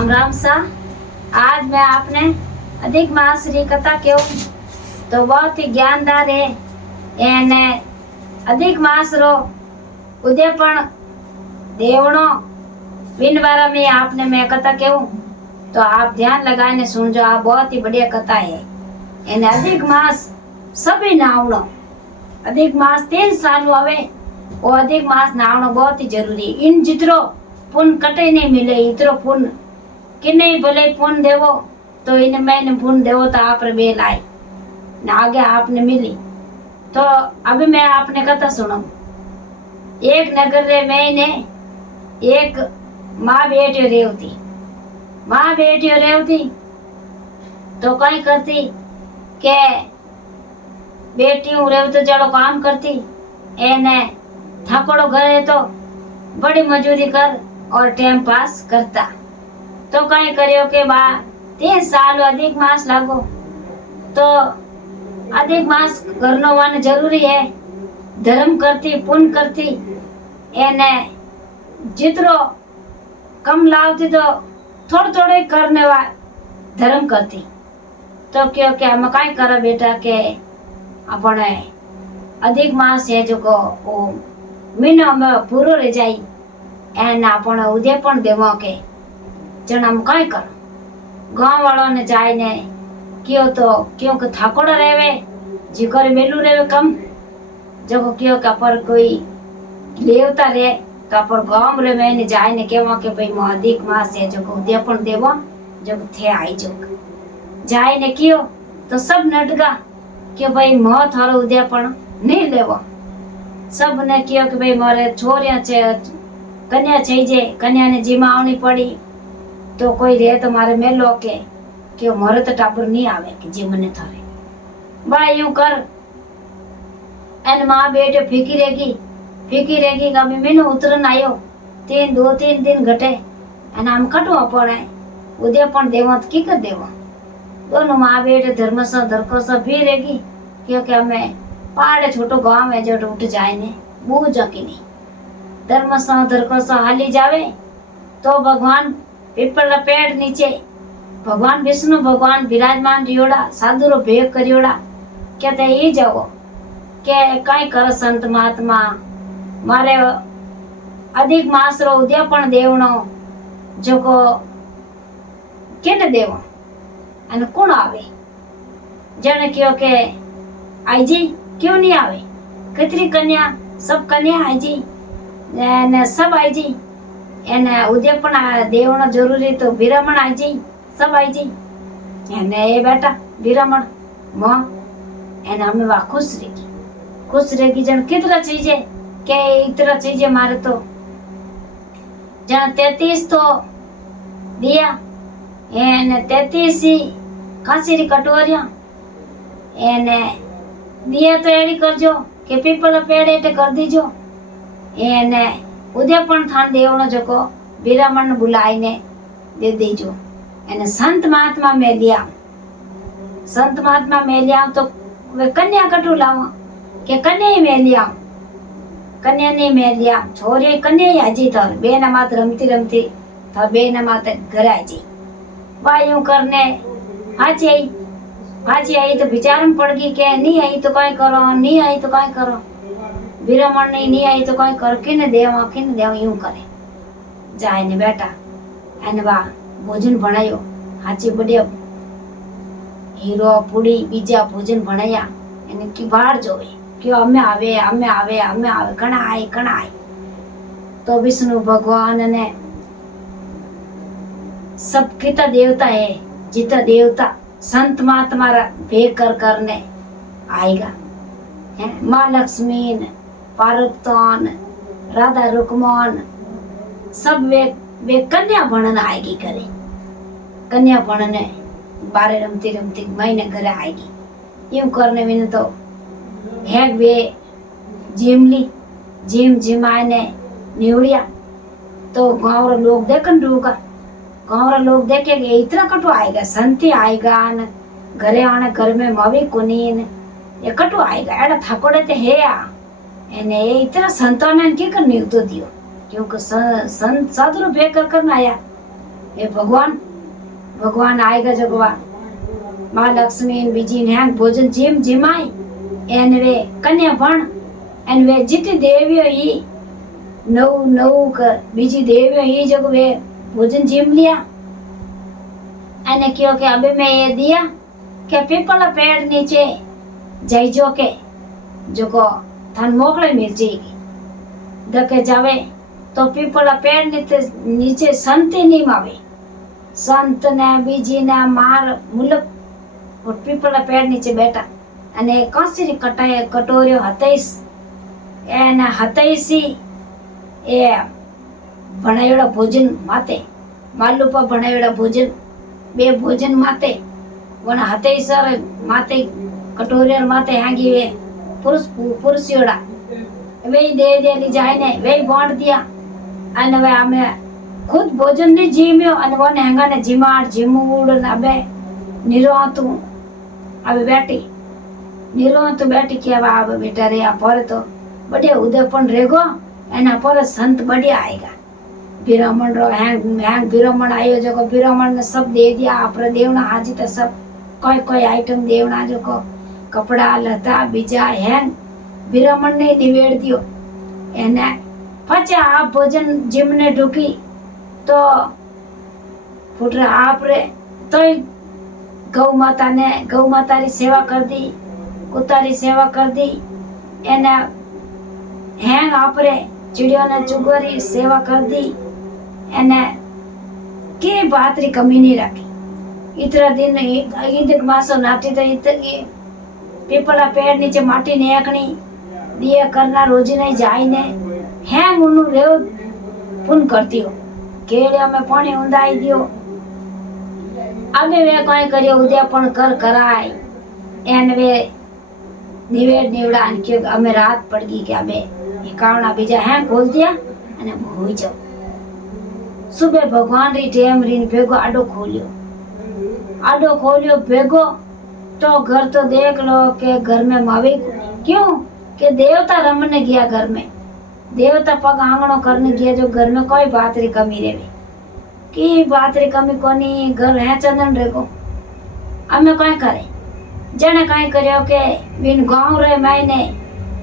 राम सा। आज मैं आपने अधिक मास री कथा क्यों तो बहुत ही ज्ञानदार है। एने अधिक मास रो उद्यापन देवणो बिन बारा में आपने मैं कथा क्यों तो आप ध्यान लगाने सुनजो। आप बहुत ही बढ़िया कथा है। एने अधिक मास सभी नावणो अधिक मास 3 साल आवे वो अधिक मास नावणो बहुत ही जरूरी। इन जितरो पुण्य कटे नहीं मिले इतरो पुण्य कि नहीं भले पुण्य देवो तो इन मैंने पुण्य देवो तो आप बे लाए न आगे आपने मिली। तो अभी मैं आपने कथा सुनो। एक नगर रे मैंने एक माँ बेटियों रेवती तो कई करती के बेटियों रेव तो जड़ो काम करती एने थकोड़ो घरे तो बड़ी मजूरी कर और टाइम पास करता। तो कई करियो के बा 3 साल अधिक मास लागो तो अधिक मास करनो वाने जरूरी है। धर्म करती पुण्य करती एने जितरो कम लावती तो थोड़े थोड़े करने वा धर्म करती। तो क्यों के हम काई करा बेटा के अपने अधिक मास है जो को वो महीना में पूरो रह जाई एन आपण उद्यापन देवो के जन हम काई कर गांव वालों ने जाए ने क्यों तो क्यों के थाकोड़ा रेवे जिकर मेलू रेवे कम जो क्यों का पर कोई लेवता रे तो पर गांव रे में जाए ने केवा के भाई म अधिक मास है जो उद्यापन देवो जो थे आई जो जाए ने क्यों तो सब नटगा कि भाई म थारो उद्यापन नहीं लेवो। सब ने क्यों कि भाई मारे छोरिया छे कन्या चाहिए कन्या ने जिमावनी पड़ी तो कोई रे तो मारे मेलो के क्यों मारे तो टापर नहीं आवे कि जी मने थारे भाई यूं कर एन माँ बेटे फीकी रहेगी कभी मैंने उतरन आयो 2-3 दिन घटे एन हम कटवा पड़े उद्यापन देवो तो की कर देवो। दोनों माँ बेटे धर्म से धरको से भी रहेगी क्योंकि हमें पहाड़े छोटो गांव है जो उठ जाए ने बूझ की नहीं धर्म से धरको से हाली जावे तो भगवान पीपल पेड़ नीचे भगवान विष्णु भगवान विराजमान रियोड़ा साधु रो भेग करियोड़ा कहते ही जाओ के कई कर संत महात्मा मारे अधिक मास रो उद्यापन देवणो जो को केने देवो अन कौन आवे जने क्यों के आई जी क्यों नहीं आवे कितरी कन्या सब कन्या आई जी ने सब आई जी एने उद्यापन देवणो जरूरी तो विरामण आई जी सब आई जी एने ए बेटा विरामण मां एने हमें वा खुश रहेगी जन कितना चीजे के इतना चीजे मारे तो जन 33 तो दिया एने 33 कांसी री कटोरिया एने दिया तो एडी करजो के पीपल पेड़ एटे कर दीजो एने उद्यापन थान देवणो जको विरामण बुलाई ने दे दीजो। एने संत महात्मा में लिया तो वे कन्या कटू लावा के कन्या ही में लिया कन्या नहीं में लिया छोरी कन्या ही आजी थर बे न मात रमती थर बे न मात घर आजी वायु करने आजी आई तो विचार में पड़ गई के नहीं आई तो काय करो विरामण नहीं आई तो काय कर किने देवा यूं करे जाए ने बेटा एने बा भोजन बनायो हाची बढ़िया हीरो पूड़ी बीजा भोजन बनाया एने की बाहर जोवे क्यों हमें आवे कणा आई तो विष्णु भगवान ने सब किता देवता है जिता देवता संत महात्मा भेग करने आएगा है माँ लक्ष्मी पार्वतन राधा रुक्मन सब वे कन्या बनन आएगी करे कन्या बनने बारे रमती महीने घरे आएगी यूं करने में तो है वे जिम आने निवड़िया तो गाँव लोग देखन रूगा गाँव लोग देखेंगे इतना कटु आएगा संती आएगा न घरे आने घर में मवी कोनी न ये कटु आएगा एड़ा थकोड़े ते है एने इतना संतों ने की करनी तो दियो क्योंकि संत साधु भेग करना आया એ ભગવાન આएगा जगवा माँ लक्ष्मी बीजी ने भोजन जिम जिमाई एन वे कन्या भण एन वे जित देवियो ही नव नव कर बीजी देवियो ही जग वे भोजन जिम लिया एने क्यों के अभी मैं ये दिया के पीपल पेड़ नीचे जाइजो के जो को थान मोकले मिल जाएगी दके जावे तो पीपल पेड़ नीचे संती नहीं मावे संत ने बीजी ने मार मुलक पीपल पेड़ नीचे बैठा અને કાંસરી કટોરીઓ હતૈસી એ ભણાવેલા ભોજન માતે માલુપા ભણાવેલા ભોજન બે ભોજન માતે વણ હતૈસર માતે કટોરીઓ માતે હાંગી વે પુરુષિયોડા वे दे देली जाए ने वे बांट दिया अन वे हमें खुद भोजन ने जीम्यो अन वो ने हंगा ने जिमाड़ जिमूड़ न अबे निरोतु अबे बैठी निरोतु बैठी के अब बेटा रे पर तो बढ़िया उदयपन रेगो एना पर संत बढ़िया आएगा बिरामण रो हैंग बिरामण आयो जो को बिरामण ने सब दे दिया आपरे देवना हाजी तो सब कोई कोई आइटम देवना जो को कपड़ा लता बीजा हैंग बिरामण ने निवेड़ दियो एने पछे आप भोजन जिमने ढूकी तो पुत्र आप रे तो गौ माता री सेवा कर दी कुत्ता री सेवा कर दी एने हैंग आप रे चिड़ियों ने चुगोरी सेवा कर दी एने के बात री कमी नहीं रखी इतना दिन ईद मासो नाटी तो पीपला पेड़ नीचे माटी नेकनी दिए करना रोजी नहीं जाई ने हैंग उनु रेव पुन करती हो केड़िया में पानी उंदाई दियो अबे वे कोई करियो उद्यापन कर कराय एन वे निवेड़ निवड़ा अन के हमें रात पड़ गई के अबे ये कावना बीजा हैंग खोल दिया अने भोई जाओ सुबह भगवान री टेम रीन भेगो आडो खोलियो भेगो तो घर तो देख लो के घर में मावी क्यों के देवता रमने गया घर में देवता पग आंगणो करने गया जो घर में कोई बात री कमी रेवे की बात री कमी कोनी घर है चंदन रेगो हमें कई करे जने कई करियो के बिन गांव रे मायने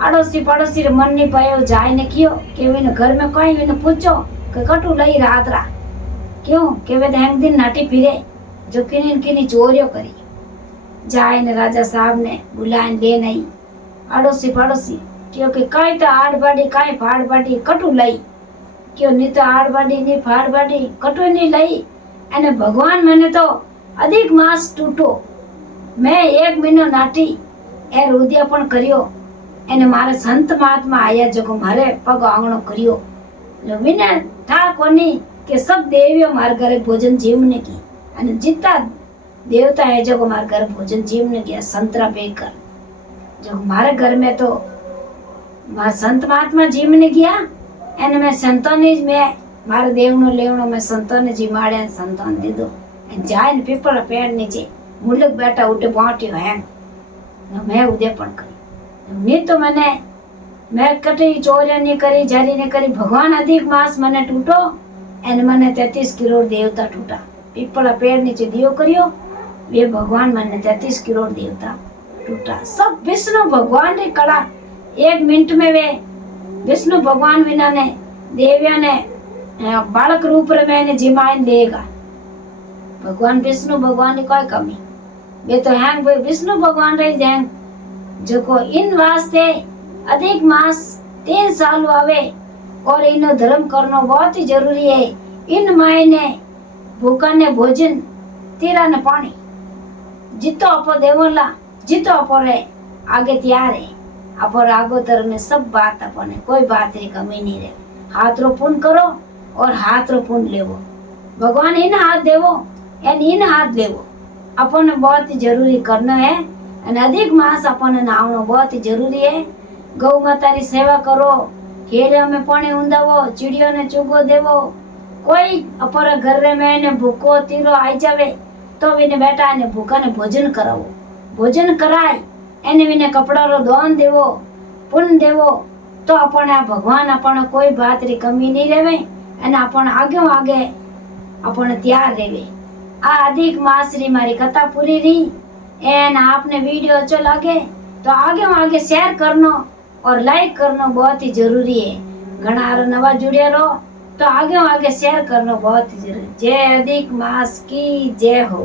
आड़ोसी पड़ोसी रे मन नहीं पायो जाय ने कियो के बिन घर में कोई बिन पूछो के कटू लई रात रा क्यों के वे हैंग दिन नाटी फिरे जो किनी चोरियो करी जाय ने राजा साहब ने बुलाए ले नहीं आड़ोसी पड़ोसी क्योंकि कई तो आड़ बाड़ी कई फाड़ बाड़ी कटू लई क्यों नहीं तो आड़ बाड़ी नहीं फाड़ बाड़ी कटू नहीं लई अने भगवान मैंने तो अधिक मास टूटो मैं एक महीनो नाटी ए रुद्यापन करियो एने मारे संत महात्मा आया जो मारे पग आंगणो करियो जो विने था कोनी के सब देवियों मारे घरे भोजन जीवने की अने जितना देवता है जो मारे घर भोजन जीवने गया संतरा बेकर जो हमारे घर में तो संत महात्मा जी में गया एन में संतों ने में मारे देवनो लेवनो में संतों ने जी मारे संतों दे दो जाए न पीपल पेड़ नीचे मुलक बैठा उठे बांटी है मैं उद्यापन करी नहीं तो मैं कटी चोरिया नहीं करी जारी नहीं करी भगवान अधिक मास मैंने टूटो एन मैंने 33 करोड़ देवता टूटा पीपल पेड़ नीचे दियो करियो वे भगवान मैंने 33 करोड़ देवता टूटा सब विष्णु भगवान की कला एक मिनट में वे विष्णु भगवान विना ने देविया ने बालक रूप में जिमाइन लेगा भगवान विष्णु भगवान की कोई कमी वे तो हैंग विष्णु भगवान रही हैंग जो को इन वास्ते अधिक मास 3 साल आवे और इनो धर्म करना बहुत ही जरूरी है इन माय ने भूखा ने भोजन तीरा ने पानी जितो अपो देवला जितो अपने आगे तैयार है अपर आगोतर में सब बात अपने कोई बात री कमी नहीं रहे हाथ रो पुण्य करो और हाथ रो पुण्य लेवो भगवान इन हाथ देवो एन इन हाथ लेवो अपन बहुत ही जरूरी करना है और अधिक मास अपन नावनो बहुत ही जरूरी है गौ माता री सेवा करो खेड़िया में पानी ऊंधावो चिड़ियों ने चुगो देवो कोई अपर घर में ने भूखो तीरो आई जावे तो विने बेटा ने भूखा ने भोजन करावो भोजन कराय एने विने कपड़ा रो दान देवो पुण्य देवो तो अपन भगवान अपन कोई बात री कमी नहीं रेवे एने अपन आगे આપણે तैयार રહેવે। આ અધિક માસ રી મારી કથા પૂરી રહી। एन आपने वीडियो अच्छा लगे तो आगे शेयर करना और लाइक करना बहुत ही जरूरी है। घना नवा जुड़े रहो तो आगे शेयर करना बहुत ही जरूरी। जय अधिक मास की जय हो।